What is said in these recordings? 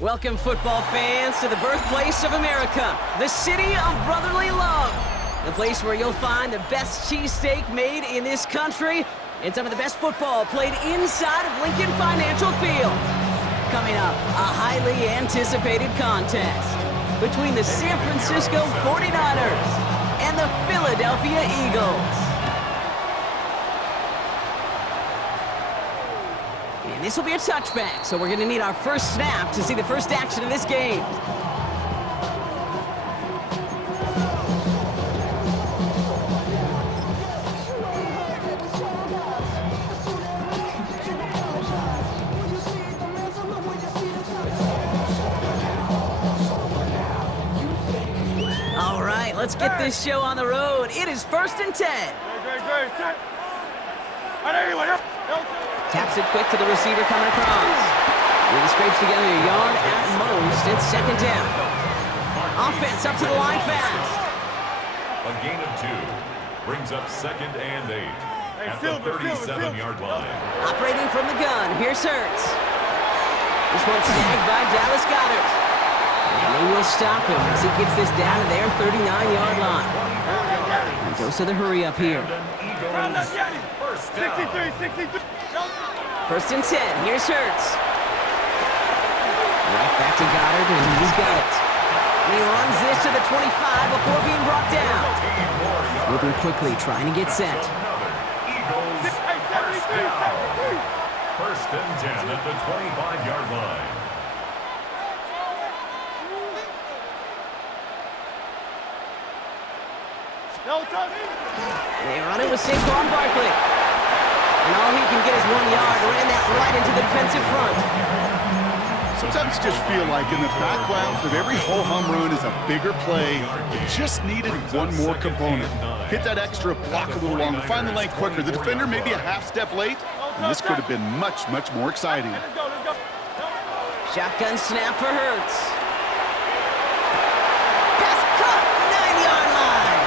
Welcome, football fans, to the birthplace of America, the city of brotherly love. The place where you'll find the best cheesesteak made in this country and some of the best football played inside of Lincoln Financial Field. Coming up, a highly anticipated contest between the San Francisco 49ers and the Philadelphia Eagles. And this will be a touchback, so we're going to need our first snap to see the first action of this game. All right, let's get this show on the road. It is 1st and 10. Taps it quick to the receiver coming across. He scrapes together a yard at most. It's 2nd down. Offense up to the line fast. A gain of 2 brings up 2nd and 8 at the 37-yard line. Operating from the gun, here's Hurts. This one's snagged by Dallas Goedert. And they will stop him as he gets this down to their 39-yard line. And goes to the hurry up here. First down. 1st and 10, here's Hurts. Right back to Goddard, and he's got it. And he runs this to the 25 before being brought down. Moving quickly, trying to get set. Eagles first down. 1st and 10 at the 25-yard line. They run it with Saquon Barkley. And all he can get is 1 yard. Ran that right into the defensive front. Sometimes you just feel like in the background of every ho-hum run is a bigger play. It just needed one more component. Hit that extra block a little longer, find the lane quicker. The defender may be a half step late, and this could have been much, much more exciting. Shotgun snap for Hurts. Pass caught, 9-yard line.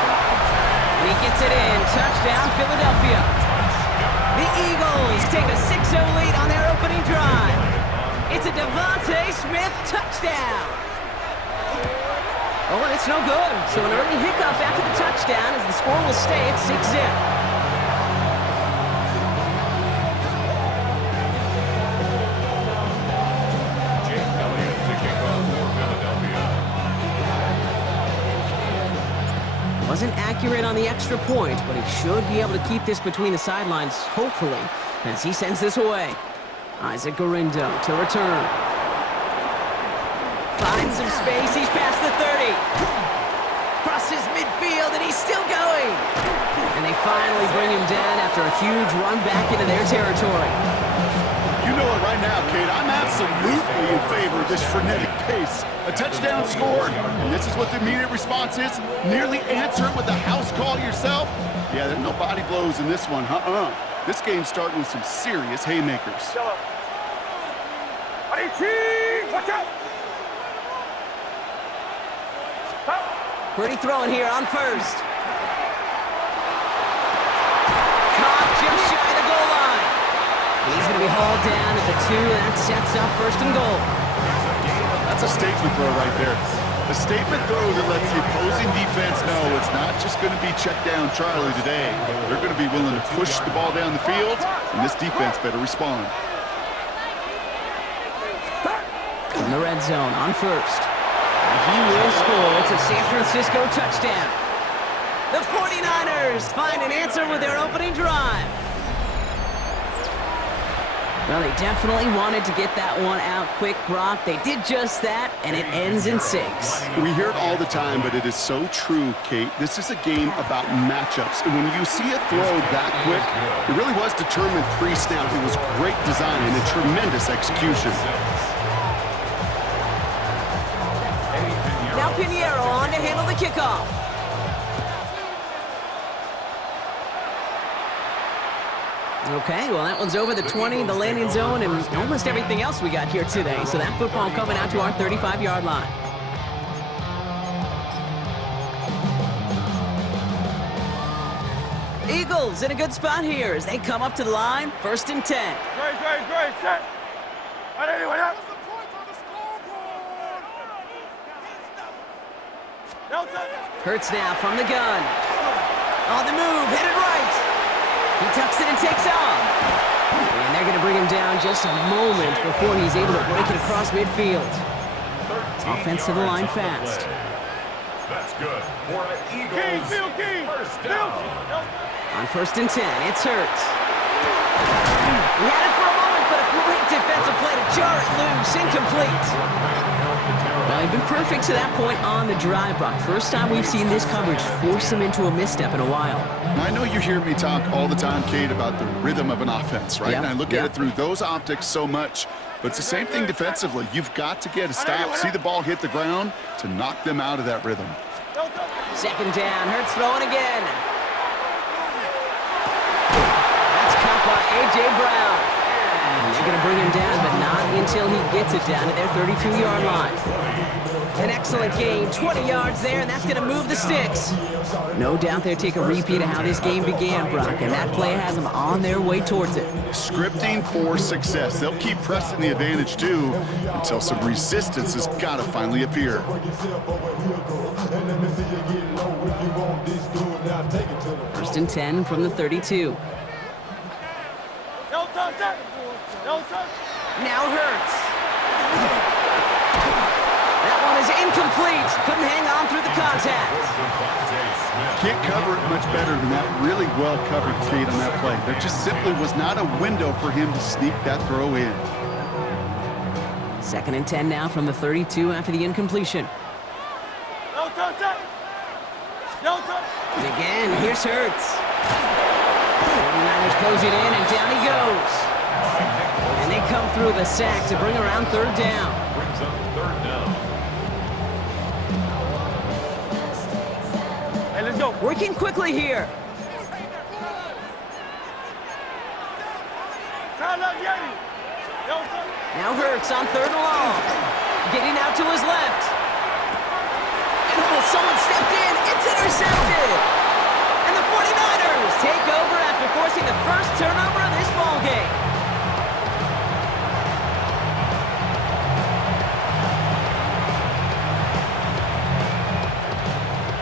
And he gets it in. Touchdown, Philadelphia. The Eagles take a 6-0 lead on their opening drive. It's a Devontae Smith touchdown. Oh, and it's no good. So an early hiccup after the touchdown as the score will stay at 6-0. Jake Elliott to kick off for Philadelphia. Wasn't accurate on the extra point, but he should be able to keep this between the sidelines, hopefully, as he sends this away. Isaac Gorindo to return. Finds some space. He's past the 30. Crosses midfield, and he's still going. And they finally bring him down after a huge run back into their territory. You know it right now, Kate. I'm absolutely in favor of this frenetic pace. A touchdown scored, and this is what the immediate response is. Nearly answer it with a house call yourself. Yeah, there's no body blows in this one. This game's starting with some serious haymakers. Watch out! Pretty throwing here on first. Caught just shy of the goal line. He's going to be hauled down at the 2. That sets up 1st and goal. That's a statement throw right there. A statement throw that lets the opposing defense know it's not just going to be check down Charlie today. They're going to be willing to push the ball down the field, and this defense better respond. In the red zone on first. And he will score. It's a San Francisco touchdown. The 49ers find an answer with their opening drive. Well, they definitely wanted to get that one out quick, Brock. They did just that, and it ends in 6. We hear it all the time, but it is so true, Kate. This is a game about matchups. And when you see a throw that quick, it really was determined pre-snap. It was great design and tremendous execution. Now Pinheiro on to handle the kickoff. Okay, well, that one's over the 20, the landing zone, and almost everything else we got here today. So that football coming out to our 35-yard line. Eagles in a good spot here as they come up to the line, 1st and 10. Great, set. Hurts now from the gun. On the move, headed right. He tucks it and takes off. And they're going to bring him down just a moment before he's able to break it across midfield. Offense to the line fast. That's good for an Eagles first down. On 1st and 10, it's Hurts. He had it for a moment, but a great defensive play to jar it loose. Incomplete. Well, he's been perfect to that point on the drive, Brock. First time we've seen this coverage force him into a misstep in a while. I know you hear me talk all the time, Kate, about the rhythm of an offense, right? And I look at it through those optics so much. But it's the same thing defensively. You've got to get a stop, see the ball hit the ground to knock them out of that rhythm. 2nd down, Hurts throwing again. That's caught by A.J. Brown. And they're going to bring him down, but not until he gets it down to their 32-yard line. An excellent gain, 20 yards there, and that's going to move the sticks. No doubt they'll take a repeat of how this game began, Brock, and that play has them on their way towards it. Scripting for success. They'll keep pressing the advantage, too, until some resistance has got to finally appear. 1st and 10 from the 32. Now Hurts. That one is incomplete. Couldn't hang on through the contact. Can't cover it much better than that. Really well covered, Kate, on that play. There just simply was not a window for him to sneak that throw in. 2nd and 10 now from the 32 after the incompletion. And again, here's Hurts. 49ers close it in, and down he goes. And they come through the sack to bring around 3rd down. Brings up 3rd down. Hey, let's go. Working quickly here. Now Hurts on 3rd and long. Getting out to his left. And someone stepped in. It's intercepted. And the 49ers take over after forcing the first turnover of this ballgame.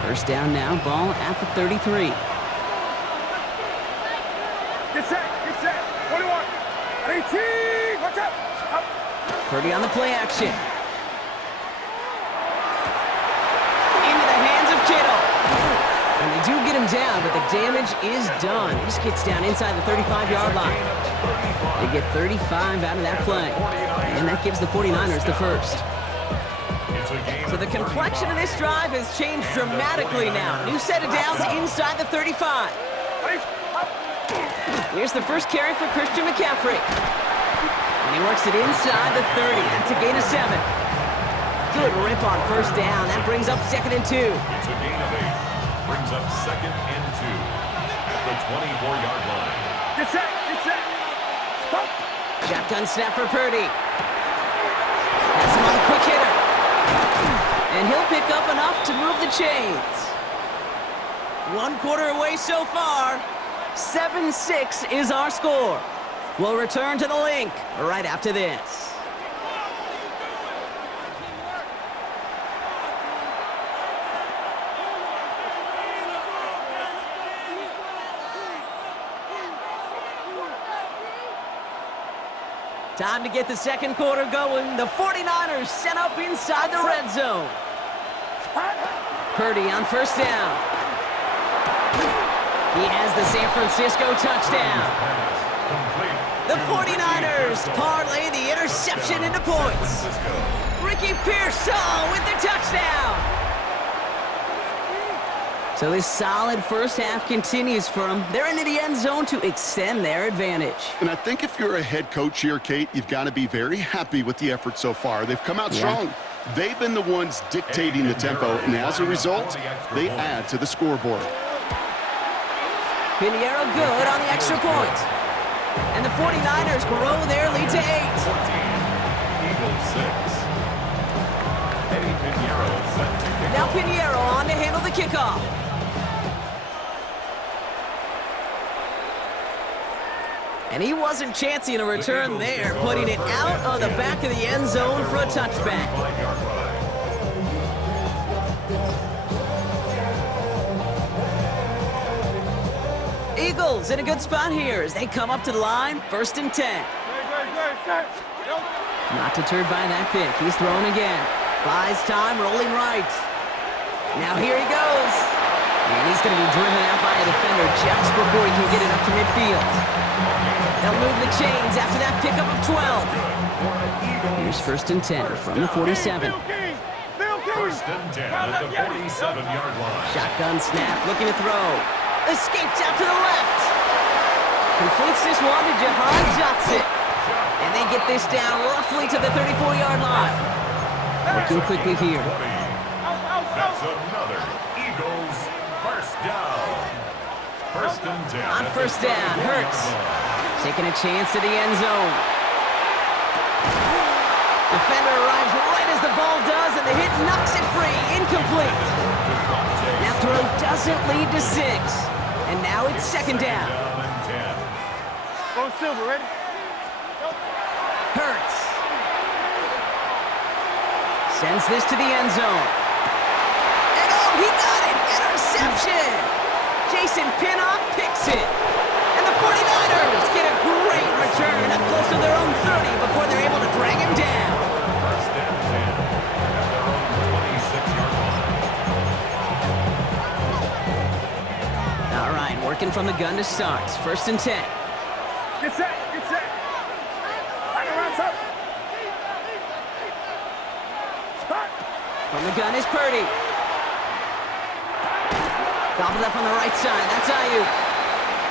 First down now, ball at the 33. Get set. 21, 18, watch out. Up. Purdy on the play action. Into the hands of Kittle. And they do get him down, but the damage is done. This gets down inside the 35-yard line. They get 35 out of that play. And that gives the 49ers the first. So the complexion of this drive has changed dramatically now. New set of downs inside the 35. Here's the first carry for Christian McCaffrey. And he works it inside the 30. That's a gain of 7. Good rip on 1st down. That brings up 2nd and 2. It's a gain of 8. Brings up 2nd and 2 at the 24-yard line. Get set. Stop. Shotgun snap for Purdy. That's him on the quick hitter. And he'll pick up enough to move the chains. 1 quarter away so far. 7-6 is our score. We'll return to the link right after this. Time to get the 2nd quarter going. The 49ers set up inside the red zone. Purdy on 1st down. He has the San Francisco touchdown. The 49ers parlay the interception into points. Ricky Pearsall with the touchdown. So this solid first half continues for them. They're into the end zone to extend their advantage. And I think if you're a head coach here, Kate, you've got to be very happy with the effort so far. They've come out strong. They've been the ones dictating the tempo, and as a result, they add to the scoreboard. Pinheiro good on the extra point. And the 49ers grow their lead to 8. 14, Eagles 6. Eddie Pinheiro set to kick Now off. Pinheiro on to handle the kickoff. And he wasn't chancing a return there, putting it out of the back of the end zone for a touchback. 5-yard line. Eagles in a good spot here as they come up to the line, 1st and 10. Not deterred by that pick. He's throwing again. Buys time, rolling right. Now here he goes. And he's going to be driven out by a defender just before he can get it up to midfield. They'll move the chains after that pickup of 12. Here's 1st and 10 from the 47. 1st and 10 at the 47-yard line. Shotgun snap, looking to throw. Escapes out to the left. Completes this one to Jahan Johnson. And they get this down roughly to the 34-yard line. Working quickly here. That's another Eagles first down. 1st and 10. On 1st down, Hurts taking a chance to the end zone. Defender arrives right as the ball does, and the hit knocks it free. Incomplete. That throw doesn't lead to 6. And now it's 2nd down. Go Silver, ready? Hurts sends this to the end zone. And oh, he got it! Interception! Jason Pinnock picks it. And the 49ers get a great return up close to their own 30 before they're able to drag him down. 1st and 10 at their own 26-yard line. All right, working from the gun to start. 1st and 10. Get set, get set. Line around, sir. Start. From the gun is Purdy. Gobbled up on the right side. That's Ayuk.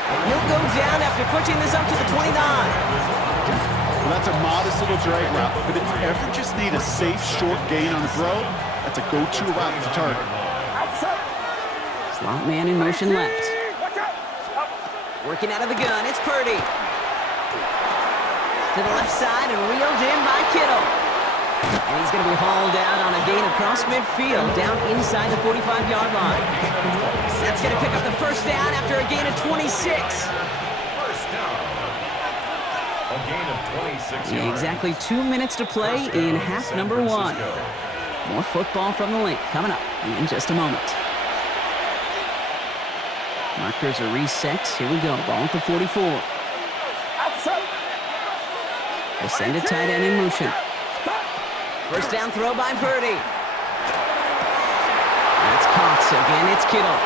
And he'll go down after pushing this up to the 29. Well, that's a modest little drag route, but if you ever just need a safe, short gain on the throw, that's a go-to route to target. Outside. Slot man in motion left. Watch out. Up. Working out of the gun, it's Purdy. To the left side and reeled in by Kittle. And he's going to be hauled out on a gain across midfield down inside the 45-yard line. That's going to pick up the 1st down after a gain of 26. 1st down. A gain of 26 yards. Exactly 2 minutes to play in half number 1. More football from the link coming up in just a moment. Markers are reset. Here we go. Ball at the 44. Outside. They send a tight end in motion. 1st down throw by Purdy. That's caught. Again, it's Kittle.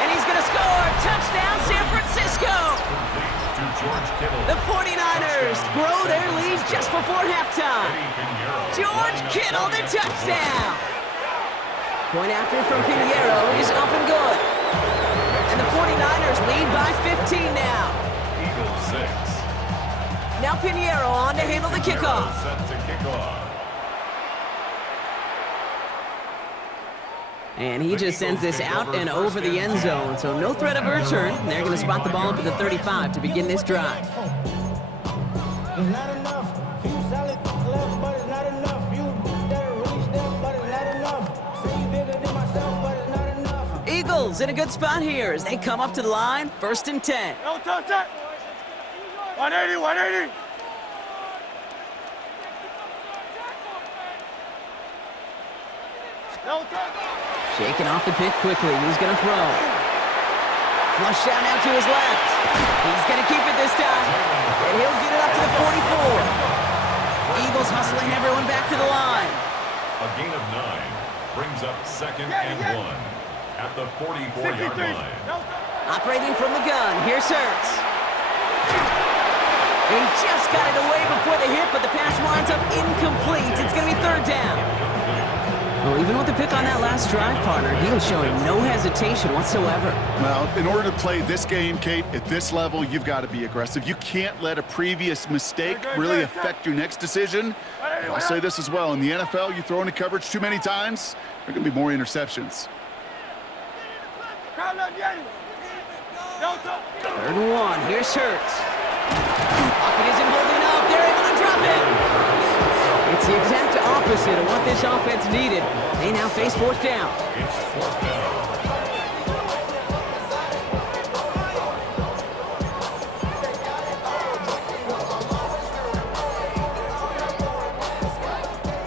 And he's going to score. Touchdown, San Francisco. To George Kittle. The 49ers grow their lead just before halftime. George Kittle, the touchdown. Point after from Pinheiro is up and good. And the 49ers lead by 15 now. Eagles 6. Now Pinheiro on to handle the kickoff. Set to kick off. And he just sends this out and over the end zone, so no threat of a return. They're going to spot the ball up at the 35 to begin this drive. It's not enough. You solid left, but it's not enough. You that really step, but it's not enough. Say you bigger than myself, but it's not enough. Eagles in a good spot here as they come up to the line, 1st and 10. No touch that. 180, 180. No touch. Shaking off the pick quickly. He's going to throw. Flush out now to his left. He's going to keep it this time. And he'll get it up to the 44. Eagles hustling everyone back to the line. A gain of 9 brings up 2nd and 1 at the 44-yard line. Operating from the gun. Here's Hurts. He just got it away before the hit, but the pass winds up incomplete. It's going to be 3rd down. Well, even with the pick on that last drive, partner, he was showing no hesitation whatsoever. Well, in order to play this game, Kate, at this level, you've got to be aggressive. You can't let a previous mistake really affect your next decision. And I'll say this as well. In the NFL, you throw into coverage too many times, there are going to be more interceptions. 3rd and 1. Here's Hurts. Pocket isn't holding up. They're able to drop it. It's the exact opposite of what this offense needed. They now face 4th down. It's 4th down.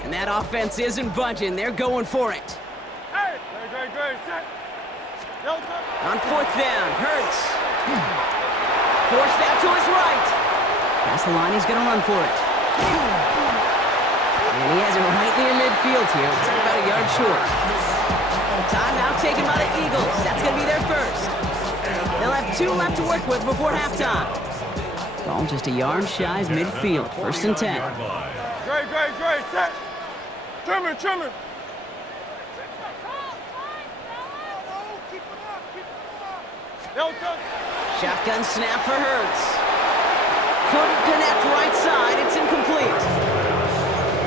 And that offense isn't budging. They're going for it. Hey, good. Set. No touch. On 4th down, Hurts. Forced out to his right. Past the line, he's going to run for it. And he has it right near midfield here. It's about a yard short. Timeout taken by the Eagles. That's going to be their first. They'll have 2 left to work with before halftime. Ball just a yard shy of midfield. First and 10. Great. Set. Trimmer. Shotgun snap for Hurts. Couldn't connect right side. It's incomplete.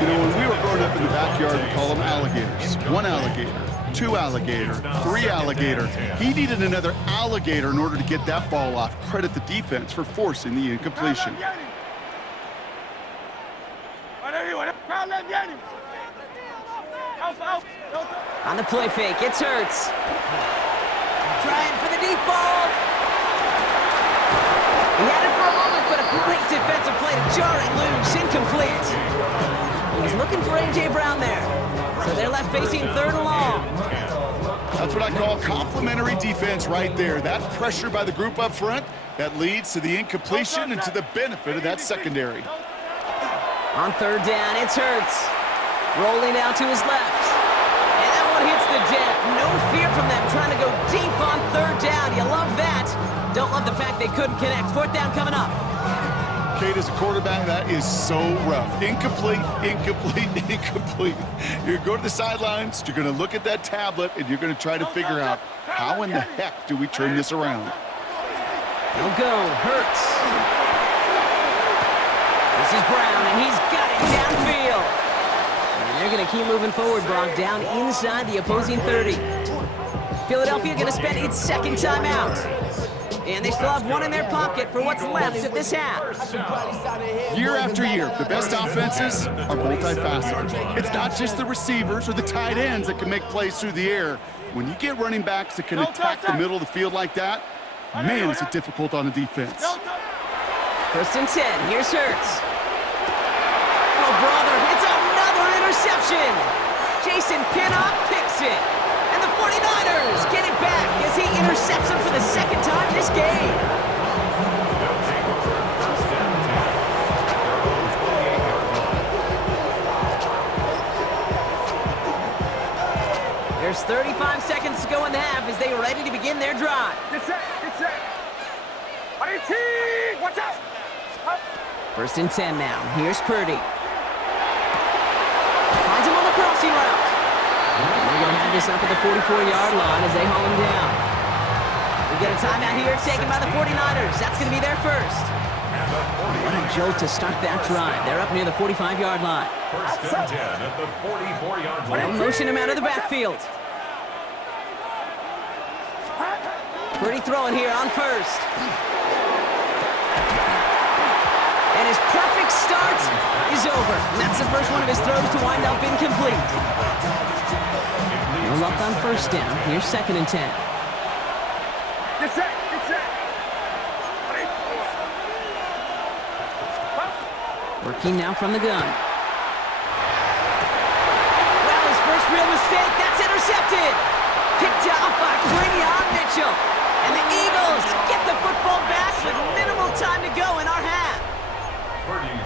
You know, when we were growing up in the backyard, we call them alligators. 1 alligator, 2 alligator, 3 alligator. He needed another alligator in order to get that ball off. Credit the defense for forcing the incompletion. On the play fake, it's Hurts. Trying for the deep ball. He had it for a moment, but a great defensive play to jar it loose. Incomplete. He was looking for A.J. Brown there. So they're left facing 3rd and long. That's what I call complimentary defense right there. That pressure by the group up front, that leads to the incompletion and to the benefit of that secondary. On 3rd down, it's Hurts. Rolling out to his left. And that one hits the deck. No fear from them trying to go deep on 3rd down. You love that. Don't love the fact they couldn't connect. 4th down coming up. Kate, as a quarterback, that is so rough. Incomplete. You're going to go to the sidelines, you're going to look at that tablet, and you're going to try to figure out how in the heck do we turn this around. They'll go. Hurts. This is Brown, and he's got it downfield. And they're going to keep moving forward, Brock, down inside the opposing 30. Philadelphia going to spend its 2nd timeout. And they still have 1 in their pocket for what's left of this half. Year after year, the best offenses are multifaceted. It's not just the receivers or the tight ends that can make plays through the air. When you get running backs that can attack the middle of the field like that, man, is it difficult on the defense. 1st and 10. Here's Hurts. Oh, brother, it's another interception. Jason Pinnock picks it. And the 49ers get it back as he intercepts him for the 2nd time this game. There's 35 seconds to go in the half as they are ready to begin their drive. Get set. Watch out. 1st and 10 now. Here's Purdy. Finds him on the crossing route. And they're going to have this up at the 44-yard line as they haul him down. We get a timeout here taken by the 49ers. That's going to be their first. What a jolt to start that drive. They're up near the 45-yard line. 1st and 10 at the 44-yard line. They'll motion him out of the backfield. Purdy throwing here on 1st. And his perfect start is over. And that's the first one of his throws to wind up incomplete. No luck on 1st down. Here's 2nd and 10. Get set. Working now from the gun. Well, his first real mistake. That's intercepted. Picked off by Quinion Mitchell. And the Eagles get the football back with minimal time to go in our half.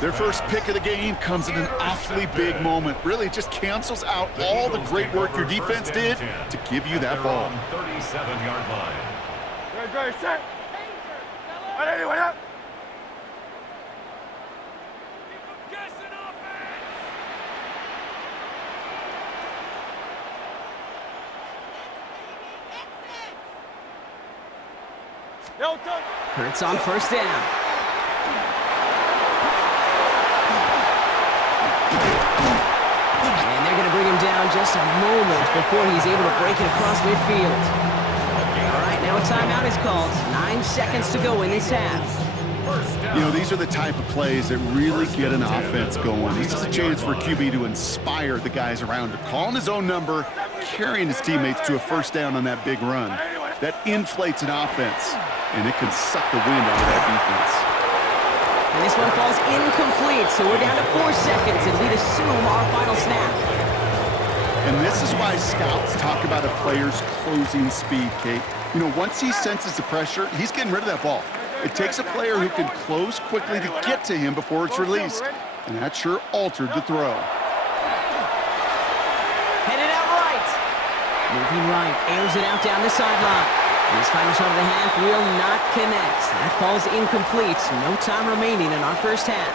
Their first pick of the game comes at an awfully big moment. Really just cancels out all the great work your defense did to give you that ball. 37-yard line. Great, set. Anyway, up. Hurts on 1st down. And they're going to bring him down just a moment before he's able to break it across midfield. All right, now a timeout is called. 9 seconds to go in this half. You know, these are the type of plays that really get an offense going. This is a chance for a QB to inspire the guys around him. Calling his own number, carrying his teammates to a 1st down on that big run. That inflates an offense, and it can suck the wind out of that defense. And this one falls incomplete, so we're down to 4 seconds, and we'd assume our final snap. And this is why scouts talk about a player's closing speed, Kate. You know, once he senses the pressure, he's getting rid of that ball. It takes a player who can close quickly to get to him before it's released. And that sure altered the throw. Headed out right. Moving right, airs it out down the sideline. His final shot of the half will not connect. That falls incomplete. No time remaining in our first half.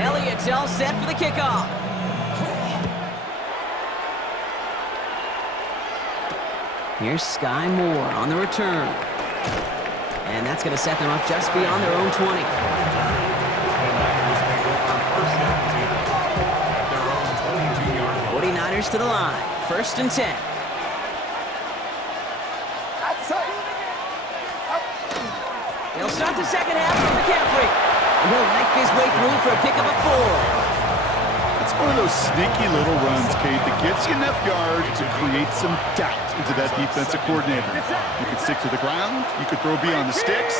Elliott's all set for the kickoff. Here's Sky Moore on the return. And that's going to set them up just beyond their own 20. 49ers to the line. 1st and 10. They'll start the second half with McCaffrey. And he'll knife his way through for a pickup of 4. It's one of those sneaky little runs, Kate, that gets you enough yards to create some doubt into that defensive coordinator. You could stick to the ground. You could throw beyond the sticks.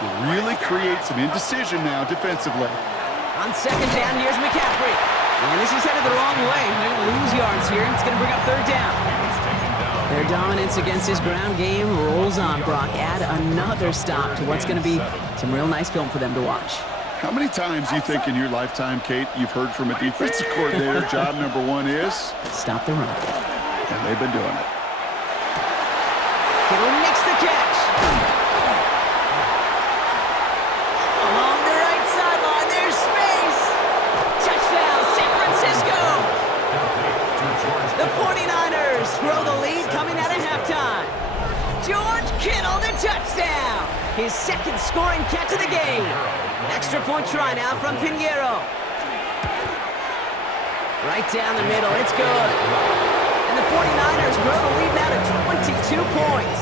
You really create some indecision now defensively. On second down, here's McCaffrey. And this is headed the wrong way. They're going to lose yards here. It's going to bring up 3rd down. Their dominance against his ground game rolls on, Brock. Add another stop to what's going to be some real nice film for them to watch. How many times do you think in your lifetime, Kate, you've heard from a defensive coordinator, job number 1 is? Stop the run. And they've been doing it. Kittle makes the catch. Along the right sideline, there's space. Touchdown, San Francisco. The 49ers grow the lead coming out of halftime. George Kittle, the touchdown. His 2nd scoring catch of the game. Extra point try now from Pinheiro. Right down the middle, it's good. And the 49ers grow the lead now to 22 points.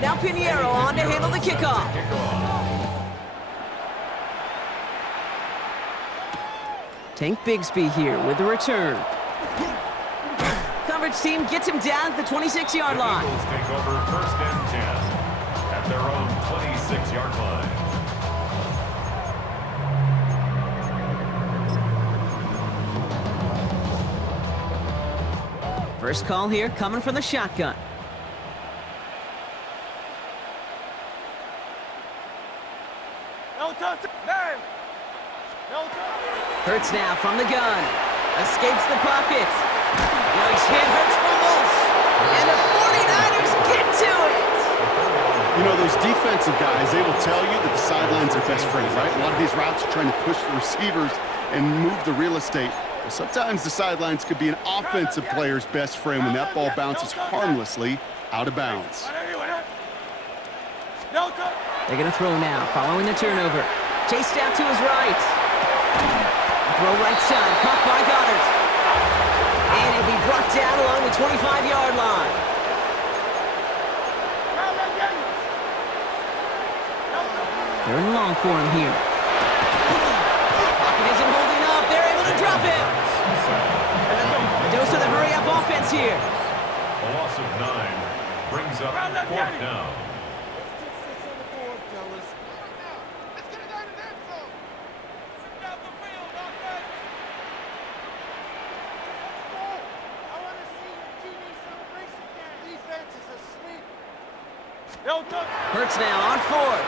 Now Pinheiro on to handle the kickoff. Tank Bigsby here with the return. Coverage team gets him down at the 26-yard line. Eagles take over 1st and 10 at their own 26-yard line. First call here coming from the shotgun. Hurts now from the gun. Escapes the pocket. Nice hit, Hurts fumbles. And the 49ers get to it. You know, those defensive guys, they will tell you that the sidelines are best friends, right? A lot of these routes are trying to push the receivers and move the real estate. Well, sometimes the sidelines could be an offensive player's best friend when that ball bounces harmlessly out of bounds. They're going to throw now, following the turnover. Chased out to his right. Throw right side, caught by Goddard. And he'll be brought down along the 25-yard line. They're in long for him here. Pocket isn't holding up. They're able to drop it. A dose of the hurry-up offense here. A loss of 9 brings up 4th down. Hurts now on 4th.